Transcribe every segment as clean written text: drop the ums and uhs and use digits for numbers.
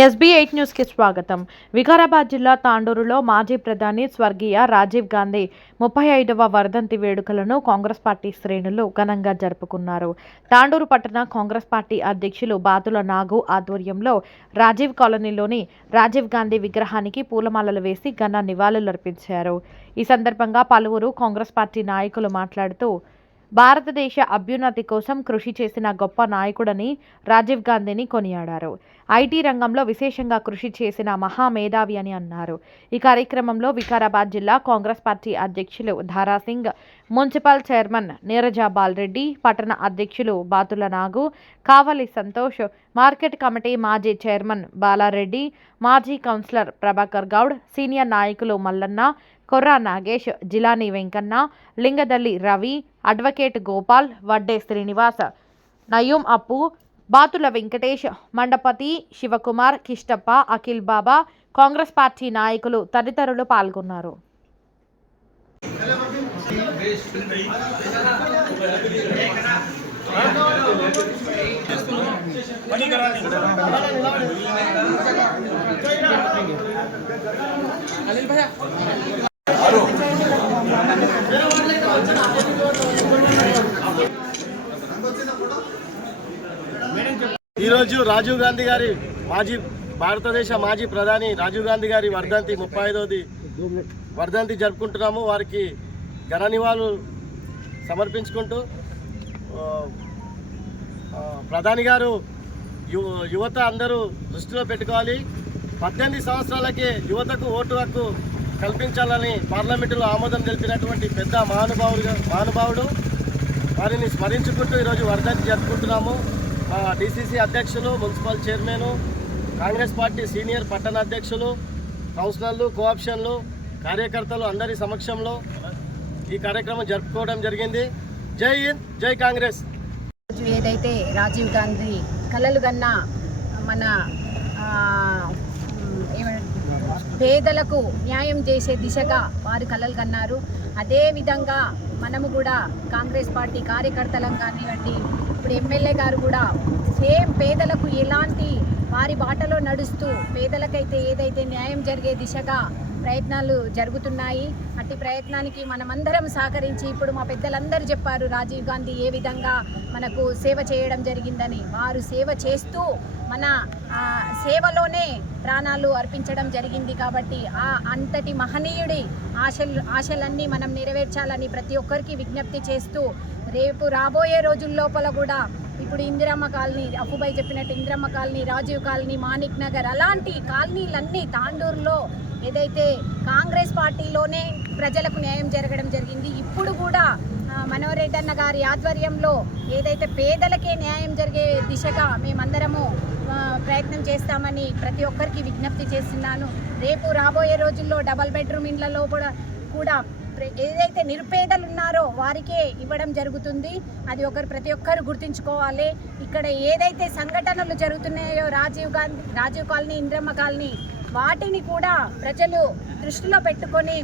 SB8 న్యూస్కి స్వాగతం. వికారాబాద్ జిల్లా తాండూరులో మాజీ ప్రధాని స్వర్గీయ రాజీవ్ గాంధీ 35వ వర్ధంతి వేడుకలను కాంగ్రెస్ పార్టీ శ్రేణులు ఘనంగా జరుపుకున్నారు. తాండూరు పట్టణ కాంగ్రెస్ పార్టీ అధ్యక్షులు బాతుల నాగు ఆధ్వర్యంలో రాజీవ్ కాలనీలోని రాజీవ్ గాంధీ విగ్రహానికి పూలమాలలు వేసి ఘన నివాళులర్పించారు. ఈ సందర్భంగా పలువురు కాంగ్రెస్ పార్టీ నాయకులు మాట్లాడుతూ భారతదేశ అభ్యున్నతి కోసం కృషి చేసిన గొప్ప నాయకుడని రాజీవ్ గాంధీని కొనియాడారు. ఐటీ రంగంలో విశేషంగా కృషి చేసిన మహామేధావి అని అన్నారు. ఈ కార్యక్రమంలో వికారాబాద్ జిల్లా కాంగ్రెస్ పార్టీ అధ్యక్షులు ధారాసింగ్, మున్సిపల్ చైర్మన్ నీరజాబాల్ రెడ్డి, పట్టణ అధ్యక్షులు బాతుల నాగు, కావలి సంతోష్, మార్కెట్ కమిటీ మాజీ చైర్మన్ బాలారెడ్డి, మాజీ కౌన్సిలర్ ప్రభాకర్ గౌడ్, సీనియర్ నాయకులు మల్లన్న, కొర్రా నాగేష్, జిలాని వెంకన్న, లింగదల్లి రవి, అడ్వకేట్ గోపాల్, వడ్డే శ్రీనివాస్, నయూం అప్పు, బాతుల వెంకటేష్, మండపతి, శివకుమార్, కిష్టప్ప, అఖిల్ బాబా, కాంగ్రెస్ పార్టీ నాయకులు తదితరులు పాల్గొన్నారు. ఈరోజు రాజీవ్ గాంధీ గారి భారతదేశ మాజీ ప్రధాని రాజీవ్ గాంధీ గారి వర్ధంతి 35వ వర్ధంతి జరుపుకుంటున్నాము. వారికి ఘన నివాళులు సమర్పించుకుంటూ ప్రధాని గారు యువత అందరూ దృష్టిలో పెట్టుకోవాలి. 18 సంవత్సరాలకే యువతకు ఓటు హక్కు కల్పించాలని పార్లమెంటులో ఆమోదం తెలిపినటువంటి పెద్ద మహానుభావుడు. వారిని స్మరించుకుంటూ ఈరోజు వర్ధంతి జరుపుకుంటున్నాము. DCC అధ్యక్షులు, municipal chairman, Congress party senior పట్టణ అధ్యక్షులు, కౌన్సిలర్లు, కోఆప్షన్లు, కార్యకర్తలు అందరి సమక్షంలో ఈ కార్యక్రమం జరుపుకోవడం జరిగింది. జై హింద్, జై కాంగ్రెస్. ఏదైతే రాజీవ్ గాంధీ కలలు కన్నా మన పేదలకు న్యాయం చేసే దిశగా వారు కలలు కన్నారు. అదేవిధంగా మనము కూడా కాంగ్రెస్ పార్టీ కార్యకర్తలం కానివ్వండి, ఇప్పుడు ఎమ్మెల్యే గారు కూడా సేమ్ పేదలకు ఎలాంటి వారి బాటలో నడుస్తూ పేదలకైతే ఏదైతే న్యాయం జరిగే దిశగా ప్రయత్నాలు జరుగుతున్నాయి. అట్టి ప్రయత్నానికి మనమందరం సహకరించి, ఇప్పుడు మా పెద్దలందరూ చెప్పారు రాజీవ్ గాంధీ ఏ విధంగా మనకు సేవ చేయడం జరిగిందని. వారు సేవ చేస్తూ మన సేవలోనే ప్రాణాలు అర్పించడం జరిగింది. కాబట్టి అంతటి మహనీయుడి ఆశలన్నీ మనం నెరవేర్చాలని ప్రతి ఒక్కరికి విజ్ఞప్తి చేస్తూ, రేపు రాబోయే రోజుల్లోపల కూడా ఇప్పుడు ఇందిరమ్మ కాలనీ, అప్పుబాయ్ చెప్పినట్టు ఇందిరమ్మ కాలనీ, రాజీవ్ కాలనీ, మాణిక్ నగర్ అలాంటి కాలనీలన్నీ తాండూరులో ఏదైతే కాంగ్రెస్ పార్టీలోనే ప్రజలకు న్యాయం జరగడం జరిగింది. ఇప్పుడు కూడా మనోహర్ రెడ్డి అన్న గారి ఆధ్వర్యంలో ఏదైతే పేదలకే న్యాయం జరిగే దిశగా మేమందరము ప్రయత్నం చేస్తామని ప్రతి ఒక్కరికి విజ్ఞప్తి చేస్తున్నాను. రేపు రాబోయే రోజుల్లో డబల్ బెడ్రూమ్ ఇళ్లలో కూడా ఏదైతే నిరుపేదలు ఉన్నారో వారికే ఇవ్వడం జరుగుతుంది. అది ప్రతి ఒక్కరు గుర్తుంచుకోవాలి. ఇక్కడ ఏదైతే సంఘటనలు జరుగుతున్నాయో రాజీవ్ కాలనీ, ఇందిరమ్మ కాలనీ, వాటిని కూడా ప్రజలు దృష్టిలో పెట్టుకొని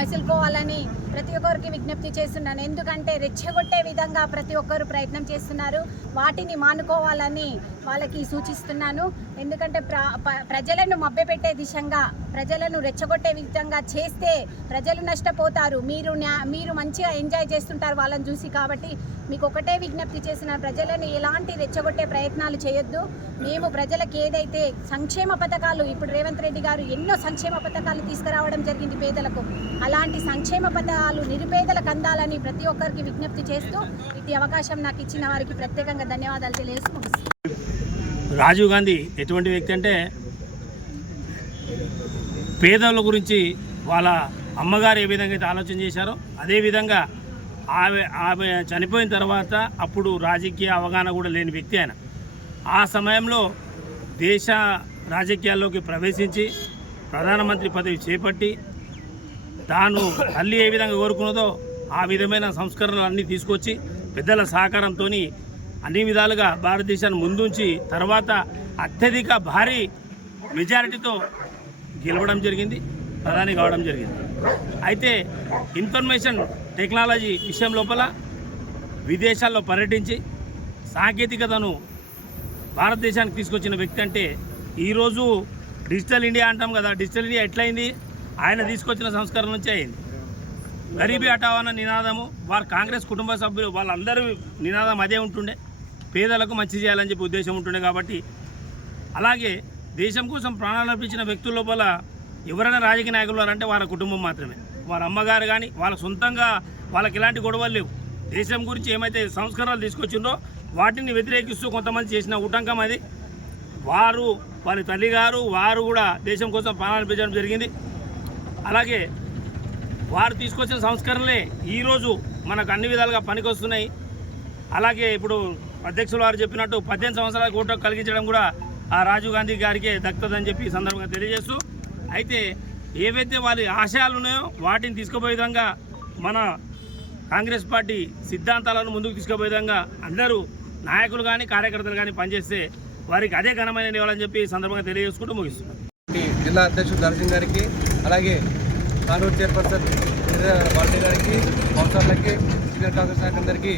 మెసులుకోవాలని ప్రతి ఒక్కరికి విజ్ఞప్తి చేస్తున్నాను. ఎందుకంటే రెచ్చగొట్టే విధంగా ప్రతి ఒక్కరు ప్రయత్నం చేస్తున్నారు. వాటిని మానుకోవాలని వాళ్ళకి సూచిస్తున్నాను. ఎందుకంటే ప్రజలను మభ్యపెట్టే దిశగా, ప్రజలను రెచ్చగొట్టే విధంగా చేస్తే ప్రజలు నష్టపోతారు. మీరు మంచిగా ఎంజాయ్ చేస్తుంటారు వాళ్ళని చూసి. కాబట్టి మీకు ఒకటే విజ్ఞప్తి చేసిన, ప్రజలను ఎలాంటి రెచ్చగొట్టే ప్రయత్నాలు చేయొద్దు. మేము ప్రజలకు ఏదైతే సంక్షేమ పథకాలు, ఇప్పుడు రేవంత్ రెడ్డి గారు ఎన్నో సంక్షేమ పథకాలు తీసుకురావడం జరిగింది పేదలకు, అలాంటి సంక్షేమ పథకాలు నిరుపేదలకు అందాలని ప్రతి ఒక్కరికి విజ్ఞప్తి చేస్తూ ఇట్టి అవకాశం నాకు ఇచ్చిన వారికి ప్రత్యేకంగా ధన్యవాదాలు తెలియజేసుకుంటున్నాను. రాజీవ్ గాంధీ ఎటువంటి వ్యక్తి అంటే, పేదల గురించి వాళ్ళ అమ్మగారు ఏ విధంగా అయితే ఆలోచన చేశారో అదేవిధంగా ఆమె చనిపోయిన తర్వాత అప్పుడు రాజకీయ అవగాహన కూడా లేని వ్యక్తి ఆయన. ఆ సమయంలో దేశ రాజకీయాల్లోకి ప్రవేశించి ప్రధానమంత్రి పదవి చేపట్టి తాను తల్లి ఏ విధంగా కోరుకున్నదో ఆ విధమైన సంస్కరణలు అన్నీ తీసుకొచ్చి పెద్దల సహకారంతో అన్ని విధాలుగా భారతదేశాన్ని ముందుంచి తర్వాత అత్యధిక భారీ మెజారిటీతో గెలవడం జరిగింది, ప్రధాని కావడం జరిగింది. అయితే ఇన్ఫర్మేషన్ టెక్నాలజీ విషయం లోపల విదేశాల్లో పర్యటించి సాంకేతికతను భారతదేశానికి తీసుకొచ్చిన వ్యక్తి అంటే ఈరోజు డిజిటల్ ఇండియా అంటాం కదా, డిజిటల్ ఇండియా ఎట్లయింది? ఆయన తీసుకొచ్చిన సంస్కరణ నుంచి అయింది. గరీబీ హఠావో అన్న నినాదము వారు కాంగ్రెస్ కుటుంబ సభ్యులు వాళ్ళందరూ నినాదం అదే ఉంటుండే, పేదలకు మంచి చేయాలని చెప్పి ఉద్దేశం ఉంటుండే. కాబట్టి అలాగే దేశం కోసం ప్రాణాలు అర్పించిన వ్యక్తుల లోపల ఎవరైనా రాజకీయ నాయకులు అంటే వాళ్ళ కుటుంబం మాత్రమే. వాళ్ళ అమ్మగారు కానీ వాళ్ళ సొంతంగా వాళ్ళకి ఎలాంటి గొడవలు లేవు. దేశం గురించి ఏమైతే సంస్కరణలు తీసుకొచ్చిందో వాటిని వ్యతిరేకిస్తూ కొంతమంది చేసిన ఉటంకం అది. వాళ్ళ తల్లిగారు వారు కూడా దేశం కోసం ప్రాణాలు అర్పించడం జరిగింది. అలాగే వారు తీసుకొచ్చిన సంస్కరణలే ఈరోజు మనకు అన్ని విధాలుగా పనికొస్తున్నాయి. అలాగే ఇప్పుడు అధ్యక్షులు వారు చెప్పినట్టు 18 సంవత్సరాల ఓటు కలిగించడం కూడా ఆ రాజీవ్ గాంధీ గారికే దక్కుతుందని చెప్పి ఈ సందర్భంగా తెలియజేస్తూ, అయితే ఏవైతే వారి ఆశయాలు ఉన్నాయో వాటిని తీసుకుపోయే విధంగా మన కాంగ్రెస్ పార్టీ సిద్ధాంతాలను ముందుకు తీసుకుపోయే విధంగా అందరూ నాయకులు కానీ కార్యకర్తలు కానీ పనిచేస్తే వారికి అదే ఘనమైన ఇవ్వాలని చెప్పి ఈ సందర్భంగా తెలియజేసుకుంటూ ముగిస్తున్నాం. జిల్లా అధ్యక్షుడు దర్శన్ గారికి, అలాగే కాంగ్రెస్ చైర్పర్సన్ బాలరెడ్డి గారికి, కౌన్సిలర్లకి, సీనియర్ కాంగ్రెస్ నాయకులందరికీ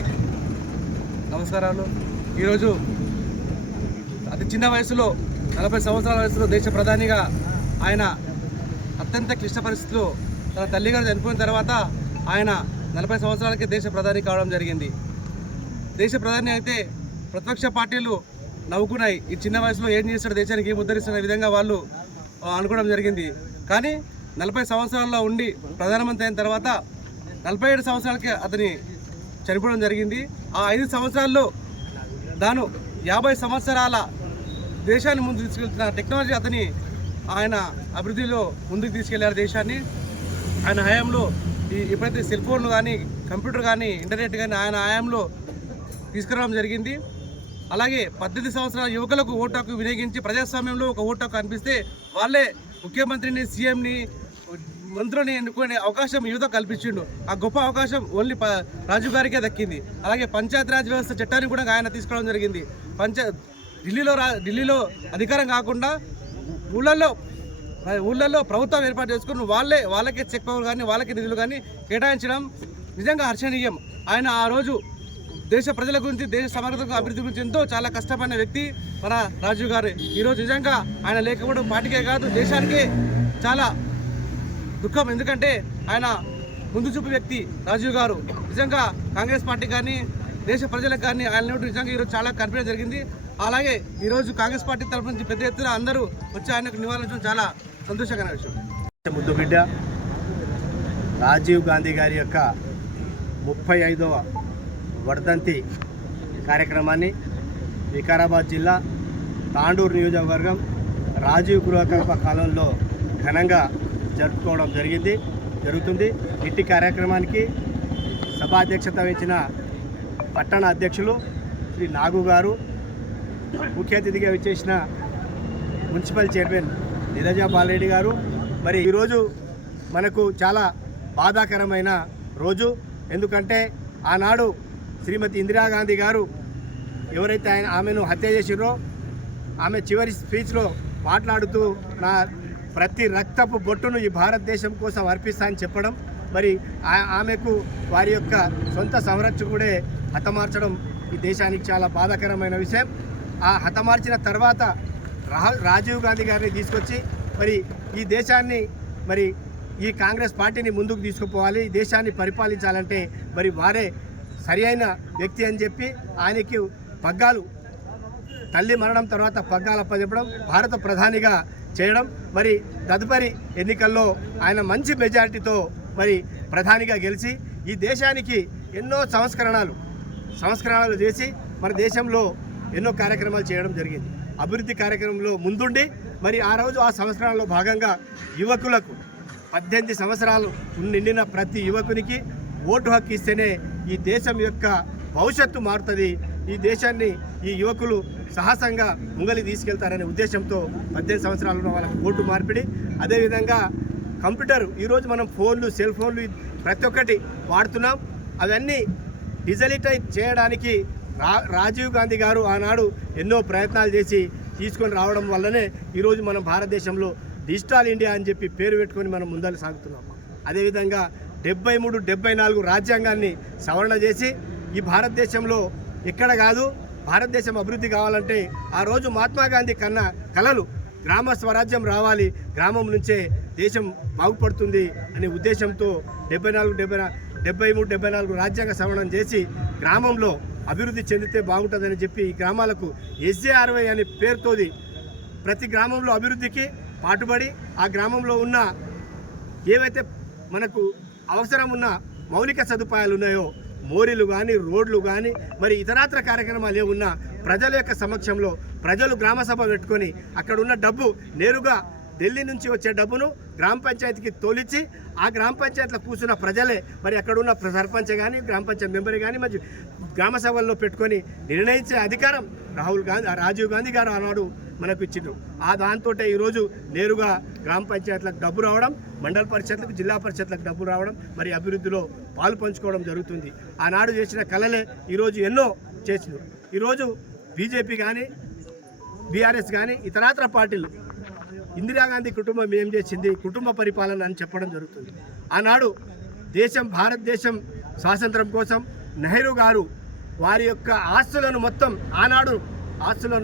నమస్కారాలు. ఈరోజు అతి చిన్న వయసులో 40 సంవత్సరాల వయసులో దేశ ప్రధానిగా ఆయన అత్యంత క్లిష్ట పరిస్థితుల్లో తన తల్లిగారు చనిపోయిన తర్వాత ఆయన 40 సంవత్సరాలకే దేశ ప్రధాని కావడం జరిగింది. దేశ ప్రధాని అయితే ప్రతిపక్ష పార్టీలు నవ్వుకున్నాయి, ఈ చిన్న వయసులో ఏం చేస్తాడు, దేశానికి ఏం ఉద్ధరిస్తున్న విధంగా వాళ్ళు అనుకోవడం జరిగింది. కానీ 40 సంవత్సరాల్లో ఉండి ప్రధానమంత్రి అయిన తర్వాత 47 సంవత్సరాలకే అతని చనిపోవడం జరిగింది. ఆ 5 సంవత్సరాల్లో దాను 50 సంవత్సరాల దేశాన్ని ముందుకు తీసుకెళ్తున్న టెక్నాలజీ ఆయన అభివృద్ధిలో ముందుకు తీసుకెళ్లారు దేశాన్ని. ఆయన హయాంలో ఎప్పుడైతే సెల్ ఫోన్లు కానీ, కంప్యూటర్ కానీ, ఇంటర్నెట్ కానీ ఆయన హయాంలో తీసుకురావడం జరిగింది. అలాగే 18 సంవత్సరాల యువకులకు ఓటు హక్కు వినియోగించి ప్రజాస్వామ్యంలో ఒక ఓటు హక్కు అనిపిస్తే వాళ్ళే ముఖ్యమంత్రిని, సీఎంని, మంత్రులని ఎన్నుకునే అవకాశం యువత కల్పించిండు. ఆ గొప్ప అవకాశం ఓన్లీ రాజీవ్ గారికే దక్కింది. అలాగే పంచాయతీరాజ్ వ్యవస్థ చట్టాన్ని కూడా ఆయన తీసుకోవడం జరిగింది. ఢిల్లీలో అధికారం కాకుండా ఊళ్ళల్లో ప్రభుత్వం ఏర్పాటు చేసుకుని వాళ్ళకే చెక్ పవర్ కానీ వాళ్ళకే నిధులు కానీ కేటాయించడం నిజంగా హర్షణీయం. ఆయన ఆ రోజు దేశ ప్రజల గురించి, దేశ సమగ్రతకు, అభివృద్ధి గురించి ఎంతో చాలా కష్టపడిన వ్యక్తి మన రాజీవ్ గారు. ఈరోజు నిజంగా ఆయన లేకపోవడం పార్టీకే కాదు దేశానికే చాలా దుఃఖం. ఎందుకంటే ఆయన ముందు చూపు వ్యక్తి రాజీవ్ గారు. నిజంగా కాంగ్రెస్ పార్టీ కానీ దేశ ప్రజలకు కానీ ఆయన నిజంగా ఈరోజు చాలా కనిపించడం జరిగింది. అలాగే ఈరోజు కాంగ్రెస్ పార్టీ తరఫు నుంచి పెద్ద ఎత్తున అందరూ వచ్చి ఆయనకు నివాళులర్పించడం చాలా సంతోషకరమైన విషయం. ముద్దు బిడ్డ రాజీవ్ గాంధీ గారి యొక్క 35వ వర్ధంతి కార్యక్రమాన్ని వికారాబాద్ జిల్లా తాండూరు నియోజకవర్గం రాజీవ్ గృహకల్ప కాలంలో ఘనంగా జరుపుకోవడం జరుగుతుంది. ఇట్టి కార్యక్రమానికి సభాధ్యక్షత వహించిన పట్టణ అధ్యక్షులు శ్రీ నాగు గారు, ముఖ్య అతిథిగా విచ్చేసిన మున్సిపల్ చైర్మన్ నీరజా బాలరెడ్డి గారు. మరి ఈరోజు మనకు చాలా బాధాకరమైన రోజు. ఎందుకంటే ఆనాడు శ్రీమతి ఇందిరాగాంధీ గారు ఎవరైతే ఆమెను హత్య చేసిరో ఆమె చివరి స్పీచ్లో మాట్లాడుతూ నా ప్రతి రక్తపు బొట్టును ఈ భారతదేశం కోసం అర్పిస్తా అని చెప్పడం, మరి ఆమెకు వారి యొక్క సొంత సంరక్షకుడే హతమార్చడం ఈ దేశానికి చాలా బాధాకరమైన విషయం. ఆ హతమార్చిన తర్వాత రాజీవ్ గాంధీ గారిని తీసుకొచ్చి మరి ఈ దేశాన్ని, మరి ఈ కాంగ్రెస్ పార్టీని ముందుకు తీసుకుపోవాలి, ఈ దేశాన్ని పరిపాలించాలంటే మరి వారే సరి అయిన వ్యక్తి అని చెప్పి ఆయనకి పగ్గాలు, తల్లి మరణం తర్వాత పగ్గాలు అప్పచెప్పడం, భారత ప్రధానిగా చేయడం, మరి తదుపరి ఎన్నికల్లో ఆయన మంచి మెజారిటీతో మరి ప్రధానిగా గెలిచి ఈ దేశానికి ఎన్నో సంస్కరణలు చేసి మన దేశంలో ఎన్నో కార్యక్రమాలు చేయడం జరిగింది. అభివృద్ధి కార్యక్రమంలో ముందుండి మరి ఆ రోజు ఆ సంస్కరణలో భాగంగా యువకులకు 18 సంవత్సరాలు నిండిన ప్రతి యువకునికి ఓటు హక్కు ఇస్తేనే ఈ దేశం యొక్క భవిష్యత్తు మారుతుంది, ఈ దేశాన్ని ఈ యువకులు సాహసంగా ముంగలి తీసుకెళ్తారనే ఉద్దేశంతో 18 సంవత్సరాలు వాళ్ళకి ఓటు మార్పిడి. అదేవిధంగా కంప్యూటర్, ఈరోజు మనం సెల్ ఫోన్లు ప్రతి ఒక్కటి వాడుతున్నాం. అవన్నీ డిజిటలైజ్ చేయడానికి రాజీవ్ గాంధీ గారు ఆనాడు ఎన్నో ప్రయత్నాలు చేసి తీసుకొని రావడం వల్లనే ఈరోజు మనం భారతదేశంలో డిజిటల్ ఇండియా అని చెప్పి పేరు పెట్టుకొని మనం ముందలు సాగుతున్నాం. అదేవిధంగా 73, 74 రాజ్యాంగాన్ని సవరణ చేసి ఈ భారతదేశంలో ఎక్కడ కాదు భారతదేశం అభివృద్ధి కావాలంటే ఆ రోజు మహాత్మా గాంధీ కన్నా కలలు గ్రామ స్వరాజ్యం రావాలి, గ్రామం నుంచే దేశం బాగుపడుతుంది అనే ఉద్దేశంతో 73-74 రాజ్యాంగ సవరణ చేసి గ్రామంలో అభివృద్ధి చెందితే బాగుంటుందని చెప్పి ఈ గ్రామాలకు SJ60 అనే పేరుతోది ప్రతి గ్రామంలో అభివృద్ధికి పాటుపడి ఆ గ్రామంలో ఉన్న ఏవైతే మనకు అవసరం ఉన్న మౌలిక సదుపాయాలు ఉన్నాయో మోరీలు కానీ రోడ్లు కానీ మరి ఇతరాత్ర కార్యక్రమాలు ఏమున్నా ప్రజల యొక్క సమక్షంలో ప్రజలు గ్రామసభ పెట్టుకొని అక్కడ ఉన్న డబ్బు నేరుగా ఢిల్లీ నుంచి వచ్చే డబ్బును గ్రామ పంచాయతీకి తోలిచ్చి ఆ గ్రామ పంచాయతీలో కూర్చున్న ప్రజలే మరి అక్కడ ఉన్న సర్పంచ్ కానీ గ్రామ పంచాయతీ మెంబర్ కానీ మరి గ్రామ సభల్లో పెట్టుకొని నిర్ణయించే అధికారం రాజీవ్ గాంధీ గారు ఆనాడు మనకు ఇచ్చిండ్రు. ఆ దాంతో ఈరోజు నేరుగా గ్రామ పంచాయతీలకు డబ్బు రావడం, మండల పరిషత్లకు జిల్లా పరిషత్లకు డబ్బు రావడం, మరి అభివృద్ధిలో పాలు పంచుకోవడం జరుగుతుంది. ఆనాడు చేసిన కళలే ఈరోజు ఎన్నో చేసినారు. ఈరోజు బీజేపీ కానీ బీఆర్ఎస్ కానీ ఇతరాతర పార్టీలు ఇందిరాగాంధీ కుటుంబం ఏం చేసింది, కుటుంబ పరిపాలన అని చెప్పడం జరుగుతుంది. ఆనాడు భారతదేశం స్వాతంత్రం కోసం నెహ్రూ గారు వారి యొక్క ఆస్తులను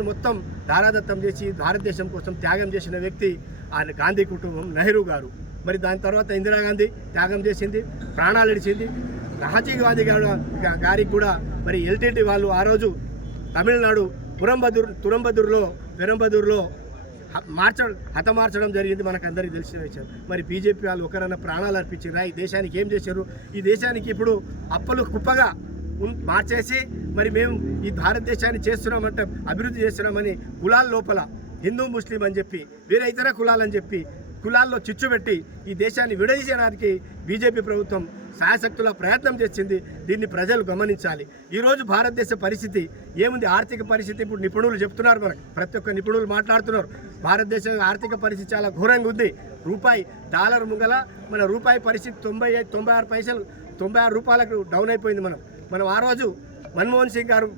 మొత్తం దారాదత్తం చేసి భారతదేశం కోసం త్యాగం చేసిన వ్యక్తి ఆయన గాంధీ కుటుంబం, నెహ్రూ గారు. మరి దాని తర్వాత ఇందిరాగాంధీ త్యాగం చేసింది, ప్రాణాలు ఇడిచింది. రాజీవ్ గాంధీ గారికి కూడా మరి ఎల్టీటీ వాళ్ళు ఆ రోజు తమిళనాడు పెరంబదూరులో హతమార్చడం జరిగింది, మనకు అందరికీ తెలిసిన విషయం. మరి బీజేపీ వాళ్ళు ఒకరన్నా ప్రాణాలు అర్పించారు, ఈ దేశానికి ఏం చేశారు? ఈ దేశానికి ఇప్పుడు అప్పలు కుప్పగా మార్చేసి మరి మేము ఈ భారతదేశాన్ని చేస్తున్నామంటే అభివృద్ధి చేస్తున్నామని కులాల లోపల హిందూ ముస్లిం అని చెప్పి వేరే ఇతర కులాలని చెప్పి కులాల్లో చిచ్చు పెట్టి ఈ దేశాన్ని విడదీయడానికి బీజేపీ ప్రభుత్వం శాయశక్తుల ప్రయత్నం చేసింది. దీన్ని ప్రజలు గమనించాలి. ఈరోజు భారతదేశ పరిస్థితి ఏముంది? ఆర్థిక పరిస్థితి ఇప్పుడు నిపుణులు చెప్తున్నారు, మనకు ప్రతి ఒక్క నిపుణులు మాట్లాడుతున్నారు. భారతదేశ ఆర్థిక పరిస్థితి చాలా ఘోరంగా ఉంది. డాలర్ ముంగల మన రూపాయి పరిస్థితి 96 రూపాయలకు డౌన్ అయిపోయింది. మనం ఆ రోజు మన్మోహన్ సింగ్ గారు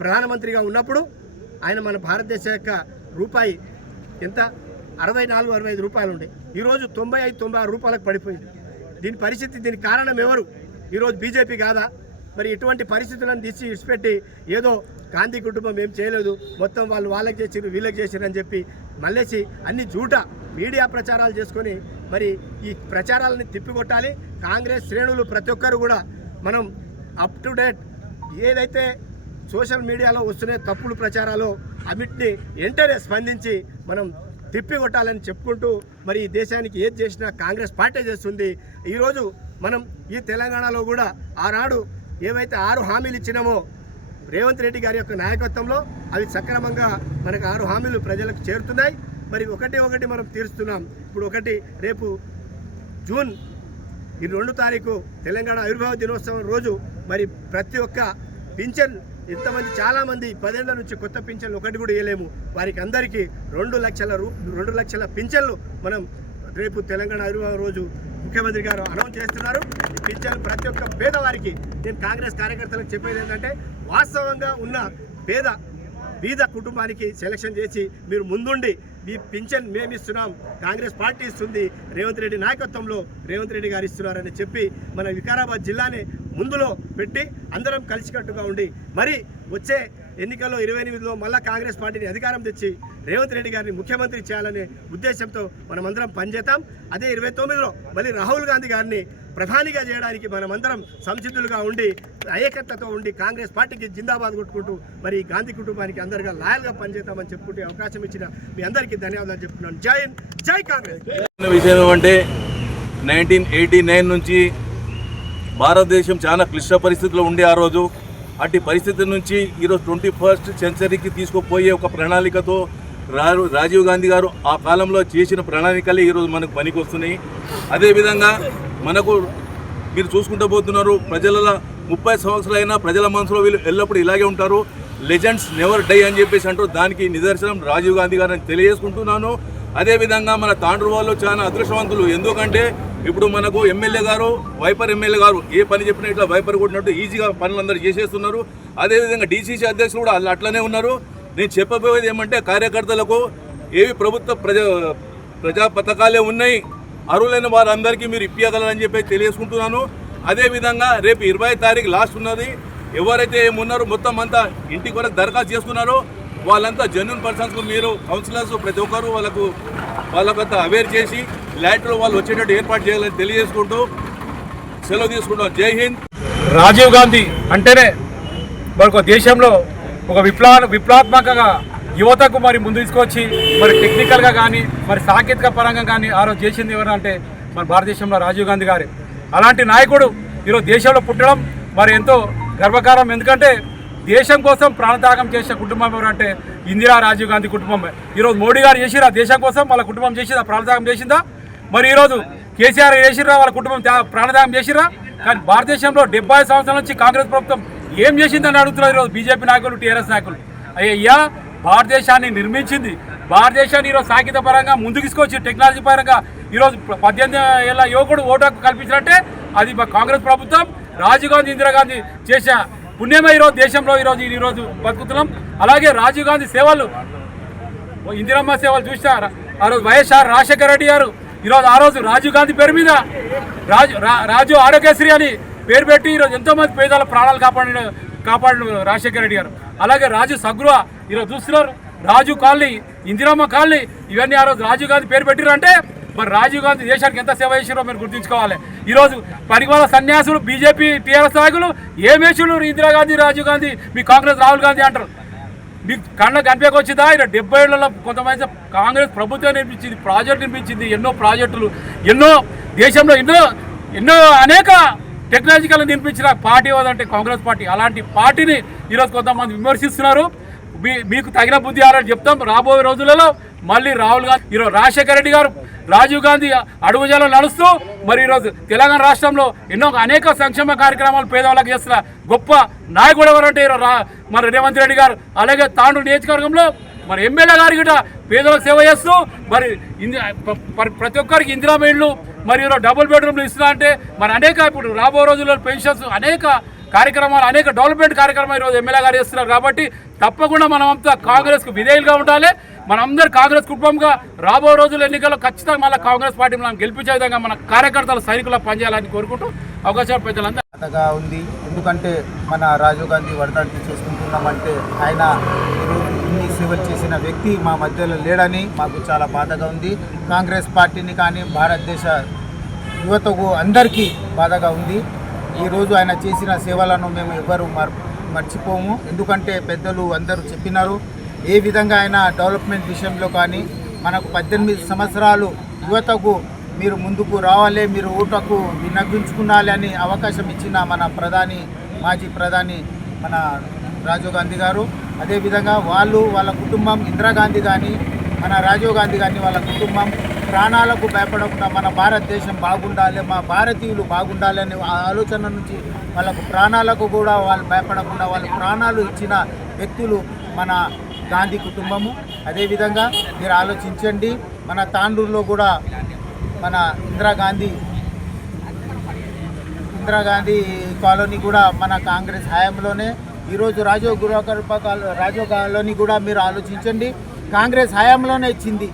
ప్రధానమంత్రిగా ఉన్నప్పుడు ఆయన మన భారతదేశ యొక్క రూపాయి ఎంత 64-65 రూపాయలు ఉండే, ఈరోజు 95-96 రూపాయలకు పడిపోయింది. దీనికి కారణం ఎవరు? ఈరోజు బీజేపీ కాదా? మరి ఇటువంటి పరిస్థితులను తీసి ఇడిచిపెట్టి ఏదో గాంధీ కుటుంబం ఏం చేయలేదు, మొత్తం వాళ్ళకి చేసిరు వీళ్ళకి చేసిరు అని చెప్పి మళ్ళేసి అన్ని జూట మీడియా ప్రచారాలు చేసుకొని మరి ఈ ప్రచారాలని తిప్పికొట్టాలి. కాంగ్రెస్ శ్రేణులు ప్రతి ఒక్కరు కూడా మనం అప్ టు డేట్ ఏదైతే సోషల్ మీడియాలో వస్తున్నాయి తప్పుడు ప్రచారాలు అన్నిటిని వెంటనే స్పందించి మనం తిప్పికొట్టాలని చెప్పుకుంటూ మరి ఈ దేశానికి ఏది చేసినా కాంగ్రెస్ పార్టీ చేస్తుంది. ఈరోజు మనం ఈ తెలంగాణలో కూడా ఆనాడు ఏవైతే 6 హామీలు ఇచ్చినామో రేవంత్ రెడ్డి గారి యొక్క నాయకత్వంలో అవి సక్రమంగా మనకు 6 హామీలు ప్రజలకు చేరుతున్నాయి. మరి ఒకటి మనం తీరుస్తున్నాం. ఇప్పుడు రేపు జూన్ 2 తారీఖు తెలంగాణ ఆవిర్భావ దినోత్సవం రోజు మరి ప్రతి ఒక్క పింఛన్ ఇంతమంది చాలామంది 10 ఏళ్ల నుంచి కొత్త పింఛన్లు ఒకటి కూడా ఇవ్వలేము. వారికి అందరికీ 2 లక్షల పింఛన్లు మనం రేపు తెలంగాణ ఆవిర్భావ రోజు ముఖ్యమంత్రి గారు అనౌన్స్ చేస్తున్నారు. ఈ పింఛన్లు ప్రతి ఒక్క పేదవారికి నేను కాంగ్రెస్ కార్యకర్తలకు చెప్పేది ఏంటంటే వాస్తవంగా ఉన్న బీద కుటుంబానికి సెలక్షన్ చేసి మీరు ముందుండి ఈ పింఛన్ మేము ఇస్తున్నాం, కాంగ్రెస్ పార్టీ ఇస్తుంది, రేవంత్ రెడ్డి నాయకత్వంలో రేవంత్ రెడ్డి గారు ఇస్తున్నారని చెప్పి మన వికారాబాద్ జిల్లాని ముందులో పెట్టి అందరం కలిసికట్టుగా ఉండి మరి వచ్చే ఎన్నికల్లో 28లో మళ్ళా కాంగ్రెస్ పార్టీని అధికారం తెచ్చి రేవంత్ రెడ్డి గారిని ముఖ్యమంత్రి చేయాలనే ఉద్దేశంతో మనమందరం పనిచేద్దాం. అదే 29లో మళ్ళీ రాహుల్ గాంధీ గారిని ప్రధానిగా చేయడానికి మనమందరం సంసిద్ధులుగా ఉండి ఐక్యతతో ఉండి కాంగ్రెస్ పార్టీకి జిందాబాద్ కొట్టుకుంటూ మరి గాంధీ కుటుంబానికి అందరిగా లాయల్గా పనిచేద్దామని చెప్పుకుంటే అవకాశం ఇచ్చిన మీ అందరికీ ధన్యవాదాలు చెప్తున్నాను. జై కాంగ్రెస్. విషయం ఏమంటే 1989 నుంచి భారతదేశం చాలా క్లిష్ట పరిస్థితిలో ఉండే ఆ రోజు అట్టి పరిస్థితి నుంచి ఈరోజు 21st సెంచరీకి తీసుకుపోయే ఒక ప్రణాళికతో రాజీవ్ గాంధీ గారు ఆ కాలంలో చేసిన ప్రణాళికలే ఈరోజు మనకు పనికి వస్తున్నాయి. అదేవిధంగా మనకు మీరు చూసుకుంటూ పోతున్నారు, ప్రజల 30 సంవత్సరాలైనా ప్రజల మనసులో వీళ్ళు ఎల్లప్పుడూ ఇలాగే ఉంటారు. లెజెండ్స్ నెవర్ డై అని చెప్పేసి అంటారు. దానికి నిదర్శనం రాజీవ్ గాంధీ గారిని తెలియజేసుకుంటున్నాను. అదేవిధంగా మన తాండ్రు వాళ్ళు చాలా అదృష్టవంతులు. ఎందుకంటే ఇప్పుడు మనకు ఎమ్మెల్యే గారు వైపర్ ఎమ్మెల్యే గారు ఏ పని చెప్పినా ఇట్లా వైపర్ కొట్టినట్టు ఈజీగా పనులందరూ చేసేస్తున్నారు. అదేవిధంగా డీసీసీ అధ్యక్షులు కూడా అట్లనే ఉన్నారు. నేను చెప్పబోయేది ఏమంటే కార్యకర్తలకు ఏవి ప్రభుత్వ ప్రజా పథకాలే ఉన్నాయి, అర్హులైన వారందరికీ మీరు ఇప్పించగలరని చెప్పి తెలియజేసుకుంటున్నాను. అదేవిధంగా రేపు 20 తారీఖు లాస్ట్ ఉన్నది. ఎవరైతే ఏమున్నారో మొత్తం అంతా ఇంటికి వరకు దరఖాస్తు చేసుకున్నారో వాళ్ళంతా జెన్యున్ పర్సన్స్కు మీరు కౌన్సిలర్స్ ప్రతి ఒక్కరు వాళ్ళకంతా అవేర్ చేసి ల్యాట్లో వాళ్ళు వచ్చేటట్టు ఏర్పాటు చేయాలని తెలియజేసుకుంటూ సెలవు తీసుకుంటాం. జై హింద్. రాజీవ్ గాంధీ అంటేనే మరొక దేశంలో ఒక విప్లవాత్మకంగా యువతకు మరి ముందు తీసుకొచ్చి మరి టెక్నికల్గా కానీ మరి సాంకేతిక పరంగా కానీ ఆ రోజు చేసింది ఎవరంటే మన భారతదేశంలో రాజీవ్ గాంధీ గారే. అలాంటి నాయకుడు ఈరోజు దేశంలో పుట్టడం మరి ఎంతో గర్వకారం. ఎందుకంటే దేశం కోసం ప్రాణత్యాగం చేసిన కుటుంబం ఎవరంటే ఇందిరా రాజీవ్ గాంధీ కుటుంబమే. ఈరోజు మోడీ గారు చేసిరా దేశం కోసం, వాళ్ళ కుటుంబం చేసిందా ప్రాణత్యాగం చేసిందా? మరి ఈరోజు కేసీఆర్ చేసిరా వాళ్ళ కుటుంబం ప్రాణత్యాగం చేసిరా? కానీ భారతదేశంలో 70 సంవత్సరాల నుంచి కాంగ్రెస్ ప్రభుత్వం ఏం చేసిందని అడుగుతున్నారు ఈరోజు బీజేపీ నాయకులు, టీఆర్ఎస్ నాయకులు. అయ్యా, భారతదేశాన్ని నిర్మించింది, భారతదేశాన్ని ఈరోజు సాంకేతిక పరంగా ముందుకు తీసుకొచ్చి టెక్నాలజీ పరంగా ఈరోజు 18 ఏళ్ళ యువకుడు ఓటు హక్కు కల్పించినట్టే అది కాంగ్రెస్ ప్రభుత్వం, రాజీవ్ గాంధీ, ఇందిరాగాంధీ చేసిన పుణ్యమే ఈరోజు దేశంలో ఈరోజు బతుకుతున్నాం. అలాగే రాజీవ్ గాంధీ సేవలు, ఇందిరమ్మ సేవలు చూసినారు ఆ రోజు వైఎస్ఆర్ రాజశేఖర రెడ్డి గారు. ఈరోజు ఆ రోజు రాజీవ్ గాంధీ పేరు మీద రాజు ఆరోగ్యశ్రీ అని పేరు పెట్టి ఈరోజు ఎంతోమంది పేదల ప్రాణాలు కాపాడు రాజశేఖర రెడ్డి గారు. అలాగే రాజు సగృహ ఈరోజు చూస్తున్నారు, రాజు కాలనీ, ఇందిరమ్మ కాలనీ, ఇవన్నీ ఆ రోజు రాజీవ్ గాంధీ పేరు పెట్టిరంటే మరి రాజీవ్ గాంధీ దేశానికి ఎంత సేవ చేసారో మీరు గుర్తుంచుకోవాలి. ఈరోజు పరివార సన్యాసులు, బీజేపీ, టీఆర్ఎస్ నాయకులు ఏమేసులు ఇందిరాగాంధీ, రాజీవ్ గాంధీ, మీ కాంగ్రెస్ రాహుల్ గాంధీ అంటారు. మీకు కళ్ళ కనిపేకి వచ్చిందా? ఇలా 70 ఏళ్లలో కొంతమంది కాంగ్రెస్ ప్రభుత్వం నిర్మించింది, ప్రాజెక్టు నిర్మించింది, ఎన్నో ప్రాజెక్టులు, దేశంలో ఎన్నో అనేక టెక్నాలజికల్ నిర్మించిన పార్టీ ఏదంటే కాంగ్రెస్ పార్టీ. అలాంటి పార్టీని ఈరోజు కొంతమంది విమర్శిస్తున్నారు. మీకు తగిన బుద్ధి ఆలని చెప్తాం. రాబోయే రోజులలో మళ్ళీ రాహుల్ గాంధీ, ఈరోజు రాజశేఖర రెడ్డి గారు, రాజీవ్ గాంధీ అడుగుజాలో నడుస్తూ మరి ఈరోజు తెలంగాణ రాష్ట్రంలో అనేక సంక్షేమ కార్యక్రమాలు పేదవాళ్ళకి చేస్తున్న గొప్ప నాయకుడు ఎవరంటే మరి రేవంత్ రెడ్డి గారు. అలాగే తాండూరు నియోజకవర్గంలో మరి ఎమ్మెల్యే గారి గిట పేదలకు సేవ చేస్తూ మరి ప్రతి ఒక్కరికి ఇందిరా ఇళ్ళు మరి ఈరోజు డబుల్ బెడ్రూమ్లు ఇస్తున్నా అంటే మరి అనేక ఇప్పుడు రాబో రోజుల్లో పెన్షన్స్, అనేక కార్యక్రమాలు, అనేక డెవలప్మెంట్ కార్యక్రమాలు ఈరోజు ఎమ్మెల్యే గారు చేస్తున్నారు. కాబట్టి తప్పకుండా మనమంతా కాంగ్రెస్కు విధేయులుగా ఉండాలి. మనందరూ కాంగ్రెస్ కుటుంబంగా రాబో రోజుల ఎన్నికల్లో ఖచ్చితంగా మళ్ళీ కాంగ్రెస్ పార్టీ మనం గెలిపించే విధంగా మన కార్యకర్తలు, సైనికులు పనిచేయాలని కోరుకుంటూ అవకాశం పెద్దలంతా ఉంది. ఎందుకంటే మన రాజీవ్ గాంధీ వర్ధంతి చేసుకుంటున్నామంటే ఆయన ఇన్ని సేవలు చేసిన వ్యక్తి మా మధ్యలో లేడని మాకు చాలా బాధగా ఉంది. కాంగ్రెస్ పార్టీని కానీ భారతదేశ యువతకు అందరికీ బాధగా ఉంది. ఈరోజు ఆయన చేసిన సేవలను మేము ఎవ్వరూ మర్చిపోము. ఎందుకంటే పెద్దలు అందరూ చెప్పినారు ఏ విధంగా ఆయన డెవలప్మెంట్ విషయంలో కానీ మనకు 18 సంవత్సరాలు యువతకు మీరు ముందుకు రావాలి, మీరు ఓటుకు విన్నవించుకున్నాలి అని అవకాశం ఇచ్చిన మన మాజీ ప్రధాని మన రాజీవ్ గాంధీ గారు. అదేవిధంగా వాళ్ళ కుటుంబం, ఇందిరాగాంధీ కానీ మన రాజీవ్ గాంధీ కానీ వాళ్ళ కుటుంబం ప్రాణాలకు భయపడకుండా మన భారతదేశం బాగుండాలి, మా భారతీయులు బాగుండాలి అనే ఆలోచన నుంచి వాళ్ళకు ప్రాణాలకు కూడా వాళ్ళు భయపడకుండా వాళ్ళు ప్రాణాలు ఇచ్చిన వ్యక్తులు మన గాంధీ కుటుంబము. అదేవిధంగా మీరు ఆలోచించండి, మన తాండూరులో కూడా మన ఇందిరాగాంధీ కాలనీ కూడా మన కాంగ్రెస్ హయాంలోనే. ఈరోజు రాజీవ్ కాలనీ కూడా మీరు ఆలోచించండి, కాంగ్రెస్ హయాంలోనే ఇచ్చింది.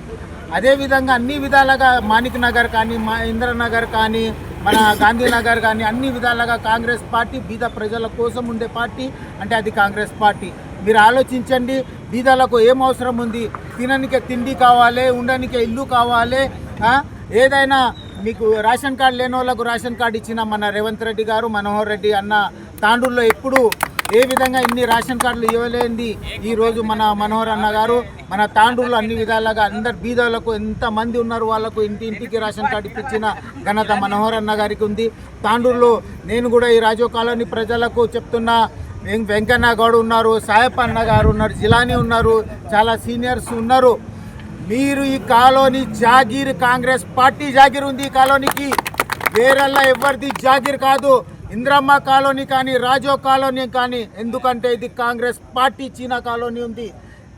అదేవిధంగా అన్ని విధాలుగా మాణిక్ నగర్ కానీ, ఇంద్రనగర్ కానీ, మన గాంధీనగర్ కానీ అన్ని విధాలుగా కాంగ్రెస్ పార్టీ బీద ప్రజల కోసం ఉండే పార్టీ అంటే అది కాంగ్రెస్ పార్టీ. మీరు ఆలోచించండి, బీదలకు ఏం అవసరం ఉంది? తినడానికి తిండి కావాలి, ఉండడానికి ఇల్లు కావాలి, ఏదైనా మీకు రేషన్ కార్డు లేని వాళ్ళకు రేషన్ కార్డు ఇచ్చిన మన రేవంత్ రెడ్డి గారు, మనోహర్ రెడ్డి అన్న తాండూరులో ఎప్పుడు ఏ విధంగా ఇన్ని రేషన్ కార్డులు ఇవ్వలేంది ఈరోజు మన మనోహర్ అన్న గారు మన తాండూరులో అన్ని విధాలుగా అందరు బీదలకు ఎంతమంది ఉన్నారు వాళ్ళకు ఇంటింటికి రేషన్ కార్డు ఇప్పించిన ఘనత మనోహర్ అన్న గారికి ఉంది. తాండూరులో నేను కూడా ఈ రాజీవ్ కాలనీ ప్రజలకు చెప్తున్నా, వెంకన్న గౌడ్ ఉన్నారు, సాయప్ప అన్న గారు ఉన్నారు, జిలానీ ఉన్నారు, చాలా సీనియర్స్ ఉన్నారు. మీరు ఈ కాలనీ జాగీర్, కాంగ్రెస్ పార్టీ జాగీర్ ఉంది ఈ కాలనీకి, వేరల్లా ఎవరిది జాగీర్ కాదు. ఇంద్రమ్మ కాలనీ కానీ, రాజో కాలనీ కానీ, ఎందుకంటే ఇది కాంగ్రెస్ పార్టీ ఇచ్చిన కాలనీ ఉంది.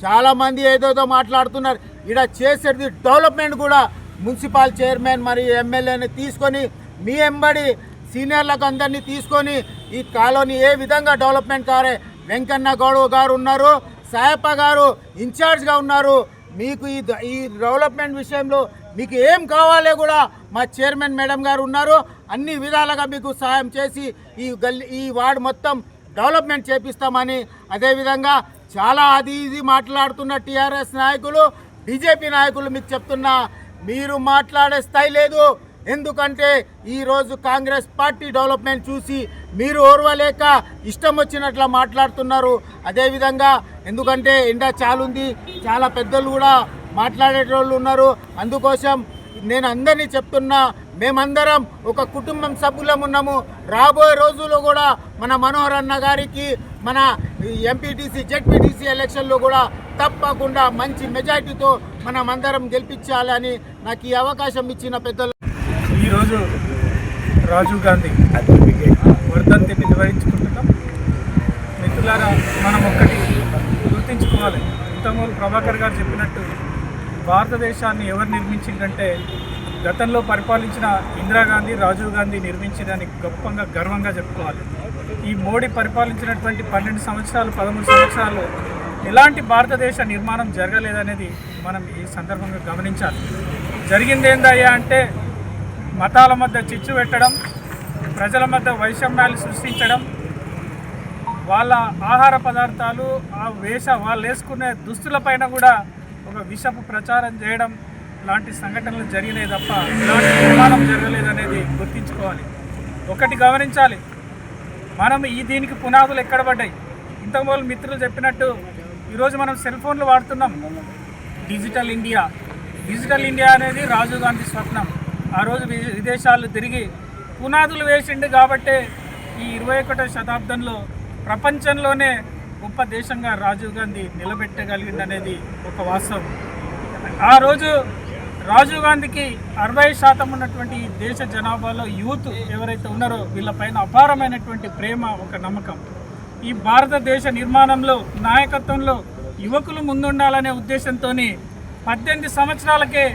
చాలామంది ఏదోదో మాట్లాడుతున్నారు, ఇక్కడ చేసేది డెవలప్మెంట్ కూడా మున్సిపల్ చైర్మన్ మరి ఎమ్మెల్యేని తీసుకొని మీ ఎంబడి సీనియర్లకు అందరినీ తీసుకొని ఈ కాలనీ ఏ విధంగా డెవలప్మెంట్ కారే వెంకన్న గౌడ్ గారు ఉన్నారు, సాయప్ప గారు ఇన్ఛార్జ్గా ఉన్నారు. మీకు ఈ డెవలప్మెంట్ విషయంలో మీకు ఏం కావాలో కూడా మా చైర్మన్ మేడం గారు ఉన్నారు. అన్ని విధాలుగా మీకు సహాయం చేసి ఈ వార్డు మొత్తం డెవలప్మెంట్ చేపిస్తామని, అదేవిధంగా చాలా అది ఇది మాట్లాడుతున్న టీఆర్ఎస్ నాయకులు, బీజేపీ నాయకులు మీకు చెప్తున్నా, మీరు మాట్లాడే స్థాయి లేదు. ఎందుకంటే ఈరోజు కాంగ్రెస్ పార్టీ డెవలప్మెంట్ చూసి మీరు ఓర్వలేక ఇష్టం వచ్చినట్లు మాట్లాడుతున్నారు. అదేవిధంగా ఎందుకంటే ఎండ చాలుంది, చాలా పెద్దలు కూడా మాట్లాడేటోళ్ళు ఉన్నారు. అందుకోసం నేను అందరినీ చెప్తున్నా, మేమందరం ఒక కుటుంబం సభ్యులం ఉన్నాము. రాబోయే రోజుల్లో కూడా మన మనోహర్ అన్న గారికి మన ఎంపీటీసీ జెడ్పీటీసీ ఎలక్షన్లో కూడా తప్పకుండా మంచి మెజార్టీతో మనం అందరం గెలిపించాలని నాకు ఈ అవకాశం ఇచ్చిన పెద్దలు. ఈరోజు రాజీవ్ గాంధీ వర్ధంతిని నిర్వహించుకుంటున్నాం. మిత్రులారా, మనం ఒక్కటి గుర్తించుకోవాలి. ఇంతకుముందు ప్రభాకర్ గారు చెప్పినట్టు భారతదేశాన్ని ఎవరు నిర్మించిందంటే గతంలో పరిపాలించిన ఇందిరాగాంధీ, రాజీవ్ గాంధీ నిర్మించడానికి గర్వంగా చెప్పుకోవాలి. ఈ మోడీ పరిపాలించినటువంటి 12 సంవత్సరాలు 13 సంవత్సరాలు ఎలాంటి భారతదేశ నిర్మాణం జరగలేదనేది మనం ఈ సందర్భంగా గమనించాలి. జరిగింది ఏందయ్యా అంటే మతాల మధ్య చిచ్చు పెట్టడం, ప్రజల మధ్య వైషమ్యాలు సృష్టించడం, వాళ్ళ ఆహార పదార్థాలు, వాళ్ళు వేసుకునే దుస్తులపైన కూడా ఒక విషపు ప్రచారం చేయడం లాంటి సంఘటనలు జరిగినాయి తప్ప ఇలాంటి నిర్మాణం జరగలేదనేది గుర్తించుకోవాలి. ఒకటి గమనించాలి, మనం దీనికి పునాదులు ఎక్కడ పడ్డాయి. ఇంతకుముందు మిత్రులు చెప్పినట్టు ఈరోజు మనం సెల్ ఫోన్లు వాడుతున్నాం. డిజిటల్ ఇండియా అనేది రాజీవ్ గాంధీ స్వప్నం. ఆ రోజు విదేశాలు తిరిగి పునాదులు వేసిండు కాబట్టే ఈ 21వ శతాబ్దంలో ప్రపంచంలోనే గొప్ప దేశంగా రాజీవ్ గాంధీ నిలబెట్టగలిగిందనేది ఒక వాస్తవం. ఆ రోజు రాజీవ్ గాంధీకి 60% ఉన్నటువంటి ఈ దేశ జనాభాలో యూత్ ఎవరైతే ఉన్నారో వీళ్ళపైన అపారమైనటువంటి ప్రేమ, ఒక నమ్మకం. ఈ భారతదేశ నిర్మాణంలో, నాయకత్వంలో యువకులు ముందుండాలనే ఉద్దేశంతో 18 సంవత్సరాలకే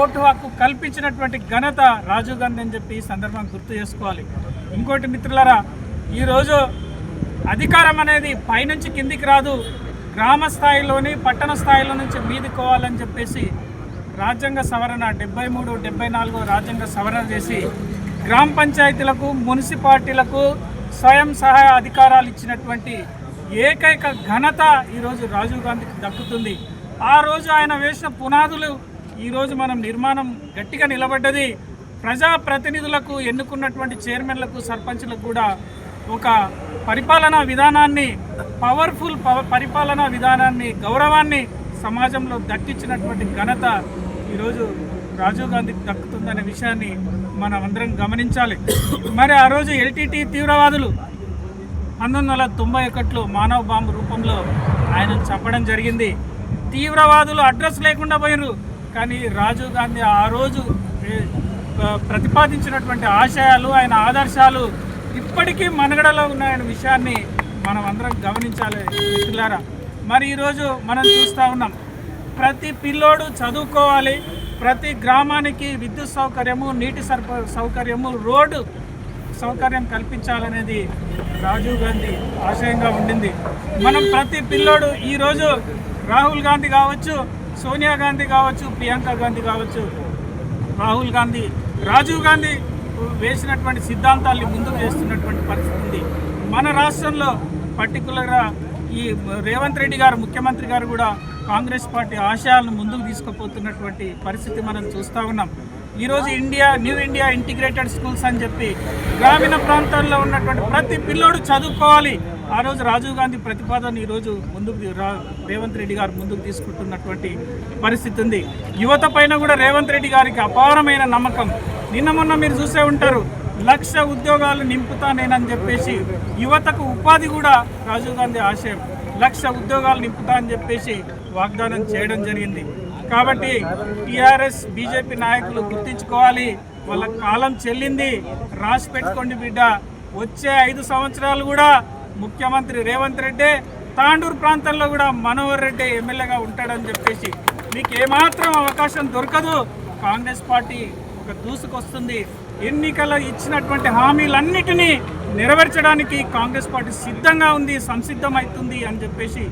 ఓటు హక్కు కల్పించినటువంటి ఘనత రాజీవ్ గాంధీ అని చెప్పి ఈ సందర్భంగా గుర్తు చేసుకోవాలి. ఇంకోటి మిత్రులారా, ఈరోజు అధికారం అనేది పైనుంచి కిందికి రాదు, గ్రామ స్థాయిలోని పట్టణ స్థాయిలో నుంచి మీదుకోవాలని చెప్పేసి రాజ్యాంగ సవరణ 73, 74 రాజ్యాంగ సవరణ చేసి గ్రామ పంచాయతీలకు, మున్సిపాలిటీలకు స్వయం సహాయ అధికారాలు ఇచ్చినటువంటి ఏకైక ఘనత ఈరోజు రాజీవ్ గాంధీకి దక్కుతుంది. ఆ రోజు ఆయన వేసిన పునాదులు ఈరోజు మనం నిర్మాణం గట్టిగా నిలబడ్డది. ప్రజాప్రతినిధులకు, ఎన్నుకున్నటువంటి చైర్మన్లకు, సర్పంచ్లకు కూడా ఒక పరిపాలనా విధానాన్ని, పవర్ఫుల్ పరిపాలనా విధానాన్ని, గౌరవాన్ని సమాజంలో దక్కించినటువంటి ఘనత ఈరోజు రాజీవ్ గాంధీకి దక్కుతుందనే విషయాన్ని మనం అందరం గమనించాలి. మరి ఆ రోజు ఎల్టీటీ తీవ్రవాదులు 1991లో మానవ బాంబు రూపంలో ఆయన చంపడం జరిగింది. తీవ్రవాదులు అడ్రస్ లేకుండా పోయినారు. కానీ రాజీవ్ గాంధీ ఆ రోజు ప్రతిపాదించినటువంటి ఆశయాలు, ఆయన ఆదర్శాలు ఇప్పటికీ మనుగడలో ఉన్నాయనే విషయాన్ని మనం అందరం గమనించాలి మిత్రులారా. మరి ఈరోజు మనం చూస్తూ ఉన్నాం, ప్రతి పిల్లోడు చదువుకోవాలి, ప్రతి గ్రామానికి విద్యుత్ సౌకర్యము, నీటి సౌకర్యము, రోడ్డు సౌకర్యం కల్పించాలనేది రాజీవ్ గాంధీ ఆశయంగా ఉండింది. మనం ప్రతి పిల్లోడు ఈరోజు రాహుల్ గాంధీ కావచ్చు, సోనియా గాంధీ కావచ్చు, ప్రియాంక గాంధీ కావచ్చు, రాజీవ్ గాంధీ వేసినటువంటి సిద్ధాంతాల్ని ముందుకు చేస్తున్నటువంటి పరిస్థితి ఉంది. మన రాష్ట్రంలో పర్టికులర్గా ఈ రేవంత్ రెడ్డి గారు, ముఖ్యమంత్రి గారు కూడా కాంగ్రెస్ పార్టీ ఆశయాలను ముందుకు తీసుకుపోతున్నటువంటి పరిస్థితి మనం చూస్తూ ఉన్నాం. ఈరోజు న్యూ ఇండియా ఇంటిగ్రేటెడ్ స్కూల్స్ అని చెప్పి గ్రామీణ ప్రాంతాల్లో ఉన్నటువంటి ప్రతి పిల్లోడు చదువుకోవాలి. ఆ రోజు రాజీవ్ గాంధీ ప్రతిపాదన ఈరోజు రేవంత్ రెడ్డి గారు ముందుకు తీసుకుంటున్నటువంటి పరిస్థితి ఉంది. యువత పైన కూడా రేవంత్ రెడ్డి గారికి అపారమైన నమ్మకం. నిన్న మొన్న మీరు చూసే ఉంటారు, 1,00,000 ఉద్యోగాలు నింపుతానేనని చెప్పేసి యువతకు ఉపాధి కూడా రాజీవ్ గాంధీ ఆశయం. 1,00,000 ఉద్యోగాలు నింపుతా అని చెప్పేసి వాగ్దానం చేయడం జరిగింది. కాబట్టి టీఆర్ఎస్, బీజేపీ నాయకులు గుర్తించుకోవాలి, వాళ్ళ కాలం చెల్లింది. రాసి పెట్టుకోండి బిడ్డ, వచ్చే 5 సంవత్సరాలు కూడా ముఖ్యమంత్రి రేవంత్ రెడ్డి, తాండూరు ప్రాంతంలో కూడా మనోహర్ రెడ్డి ఎమ్మెల్యేగా ఉంటాడని చెప్పేసి మీకు ఏమాత్రం అవకాశం దొరకదు. కాంగ్రెస్ పార్టీ ఒక దూసుకొస్తుంది. ఎన్నికల ఇచ్చినటువంటి హామీలన్నిటినీ నెరవేర్చడానికి కాంగ్రెస్ పార్టీ సిద్ధంగా ఉంది, సంసిద్ధమవుతుంది అని చెప్పేసి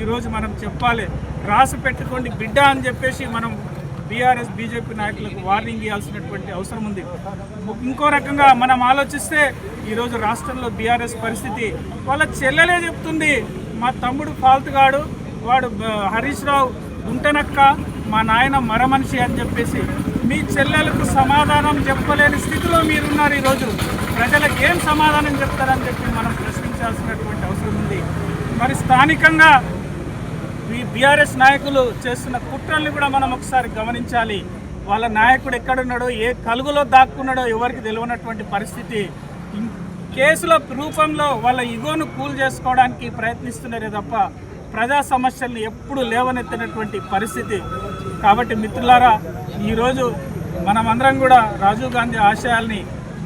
ఈరోజు మనం చెప్పాలి. రాసి పెట్టుకోండి బిడ్డ అని చెప్పేసి మనం బీఆర్ఎస్ బీజేపీ నాయకులకు వార్నింగ్ ఇవ్వాల్సినటువంటి అవసరం ఉంది. ఇంకో రకంగా మనం ఆలోచిస్తే ఈరోజు రాష్ట్రంలో బీఆర్ఎస్ పరిస్థితి వాళ్ళ చెల్లెలే చెప్తుంది, మా తమ్ముడు ఫాల్తుగాడు, వాడు హరీష్ రావు గుంటనక్క, మా నాయన మరమనిషి అని చెప్పేసి మీ చెల్లెలకు సమాధానం చెప్పలేని స్థితిలో మీరున్నారు. ఈరోజు ప్రజలకు ఏం సమాధానం చెప్తారని చెప్పి మనం ప్రశ్నించాల్సినటువంటి అవసరం ఉంది. మరి స్థానికంగా ఈ బీఆర్ఎస్ నాయకులు చేస్తున్న కుట్రల్ని కూడా మనం ఒకసారి గమనించాలి. వాళ్ళ నాయకుడు ఎక్కడున్నాడో, ఏ కలుగులో దాక్కున్నాడో ఎవరికి తెలియనటువంటి పరిస్థితి. కేసుల రూపంలో వాళ్ళ ఇగోను కూల్ చేసుకోవడానికి ప్రయత్నిస్తున్నారే తప్ప ప్రజా సమస్యల్ని ఎప్పుడు లేవనెత్తినటువంటి పరిస్థితి. కాబట్టి మిత్రులారా, ఈరోజు మనమందరం కూడా రాజీవ్ గాంధీ ఆశయాల్ని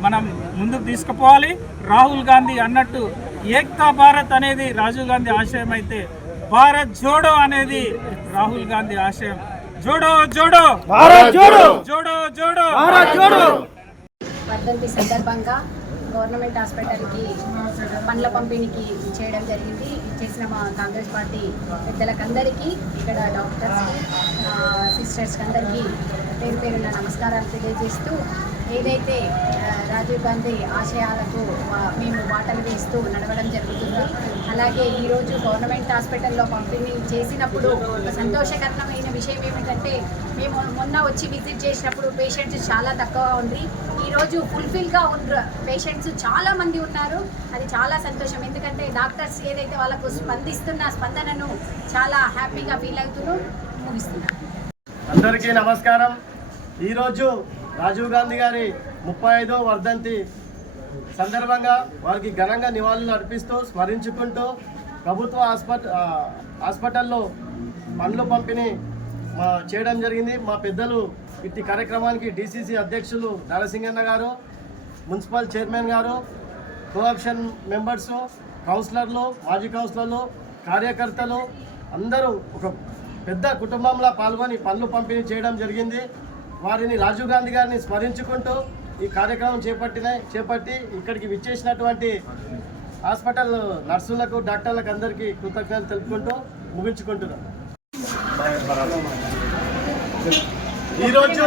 మనం ముందుకు తీసుకుపోవాలి. రాహుల్ గాంధీ అన్నట్టు ఏక్తా భారత్ అనేది రాజీవ్ గాంధీ ఆశయం అయితే, భారత్ జోడో అనేది రాహుల్ గాంధీ ఆశయం. జోడో జోడో భారత్ జోడో, జోడో జోడో భారత్ జోడో. వర్ధంతి సందర్భంగా గవర్నమెంట్ హాస్పిటల్కి పండ్ల పంపిణీకి చేయడం జరిగింది. చేసిన మా కాంగ్రెస్ పార్టీ పెద్దలకందరికీ, ఇక్కడ డాక్టర్స్కి, సిస్టర్స్కి అందరికీ పేరు పేరున నమస్కారాలు తెలియజేస్తూ, ఏదైతే రాజీవ్ గాంధీ ఆశయాలకు మేము బాటలు వేస్తూ నడవడం జరుగుతుంది. అలాగే ఈరోజు గవర్నమెంట్ హాస్పిటల్లో పంపిణీ చేసినప్పుడు ఒక సంతోషకరమైన విషయం ఏమిటంటే, మేము మొన్న వచ్చి విజిట్ చేసినప్పుడు పేషెంట్స్ చాలా తక్కువ ఉంది. ఈరోజు ఫుల్ఫిల్గా ఉన్న పేషెంట్స్ చాలామంది ఉన్నారు. అది చాలా సంతోషం. ఎందుకంటే డాక్టర్స్ ఏదైతే వాళ్ళకు స్పందిస్తున్న స్పందనను చాలా హ్యాపీగా ఫీల్ అవుతూ ముగిస్తున్నారు. అందరికీ నమస్కారం. ఈరోజు రాజీవ్ గాంధీ గారి 35వ వర్ధంతి సందర్భంగా వారికి ఘనంగా నివాళులు అర్పిస్తూ స్మరించుకుంటూ ప్రభుత్వ హాస్పిటల్లో పండ్లు పంపిణీ చేయడం జరిగింది. మా పెద్దలు ఇట్టి కార్యక్రమానికి DCC అధ్యక్షులు నరసింగన్న గారు, మున్సిపల్ చైర్మన్ గారు, కోఆప్షన్ మెంబర్సు, కౌన్సిలర్లు, మాజీ కౌన్సిలర్లు, కార్యకర్తలు అందరూ ఒక పెద్ద కుటుంబంలో పాల్గొని పండ్లు పంపిణీ చేయడం జరిగింది. వారిని రాజీవ్ గాంధీ గారిని స్మరించుకుంటూ ఈ కార్యక్రమం చేపట్టి ఇక్కడికి విచ్చేసినటువంటి హాస్పిటల్ నర్సులకు, డాక్టర్లకు అందరికీ కృతజ్ఞతలు తెలుపుకుంటూ ముగించుకుంటున్నాం. ఈరోజు